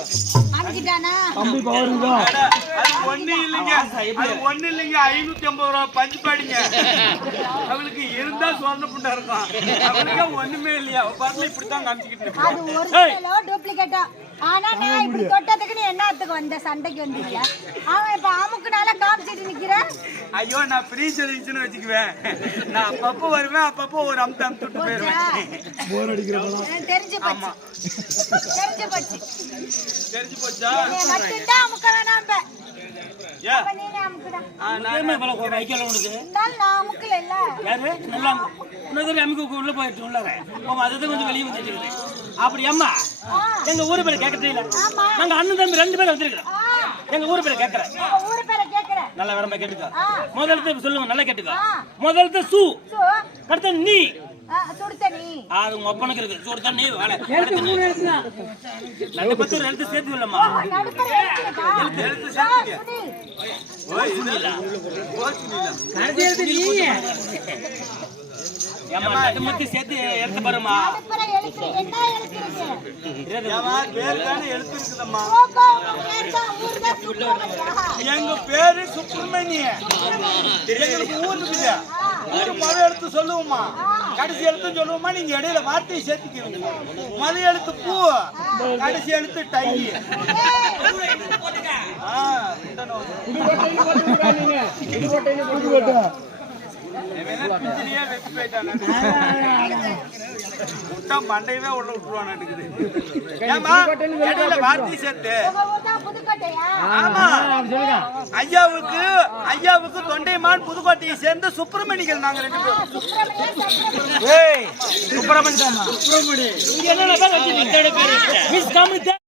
அது ஒண்ணு இல்லைங்க. அது ஒண்ணு இல்லைங்க. ஐநூத்தி ஐம்பது ரூபா பஞ்சு பாடிங்க. அவளுக்கு இருந்தா சொன்ன புண்டா இருக்கும். அவளுக்கு ஒண்ணுமே இல்லையா? அவ பாட்டுல இப்படித்தான் காமிச்சுக்கிட்டு. அது ஒரிஜினலோ டூப்ளிகேட்டோ ஆனா நான் இப்படி தொட்டதுக்கு நீ என்னத்துக்கு வந்த சண்டைக்கு வந்தீங்க. அவன் ஐயோ நான் ஃப்ரீஸ் இருந்துச்சுன்னு வச்சுக்குவேன். நான் அப்பப்போ வருவேன் அப்பப்போ ஒரு அமுத்து அமுத்துட்டு போயிருவேன் போர் அடிக்கிறப்பலாம் எனக்கு தெரிஞ்சு போச்சு. தெரிஞ்சு போச்சு. தெரிஞ்சு போச்சா? மட்டும்தான் அமுக்க வேணாம் இப்ப. ஏன் அப்ப நீனே அமுக்குடா. ஆ, நான் ஏம்மா இவ்வளவு கோவம்? வைக்கல உனக்கு. இருந்தாலும் நான் அமுக்கல இல்ல யாரு? நல்லா இன்னொரு அம்மிக்கு உள்ள போயிட்டு உள்ளார. ஓ அதுதான் கொஞ்சம் வெளியே வந்துட்டு இருக்குது. அப்படி அம்மா எங்க ஊரு பேரை கேட்கறதே இல்ல. ஆமா. நாங்க அண்ணன் தம்பி ரெண்டு பேரும் வந்திருக்கிறோம். ஆ, எங்க ஊரு பேரை கேட்கறேன் அவ ஊரு பேரை கேக்குற நல்ல வரமா கேட்டுக்கோ. முதல்ல சொல்லுங்க நல்லா கேட்டுக்கோ. முதல்ல சூ. சோ. அடுத்த நீ. அது உங்க அப்பனுக்கு இருக்கு சூடு தண்ணி வேலை. ரெண்டு பத்து எழுத்து சேர்த்து இல்லம்மா எழுத்து சேர்த்து எடுத்து பாருமா எங்க பேரு சுப்பிரமணிய. எங்களுக்கு ஊர் இருக்குது ஊர் மொத எழுத்து சொல்லுவோமா? கடைசி எழுத்து சொல்லுவோமா? நீங்க இடையில வார்த்தையை சேர்த்துக்குவீங்க மொத எழுத்து பூ கடைசி எழுத்து டை. ஆ, மண்டையவே உள்ள. ஏம்மா, இடையில வார்த்தை சேர்த்து ஆமா. ஐயாவுக்கு ஐயாவுக்கு தொண்டைமான் புதுக்கோட்டையை சேர்ந்த சுப்பிரமணிகள் நாங்க ரெண்டு பேரும். சுப்பிரமணியா சத்திரமணியா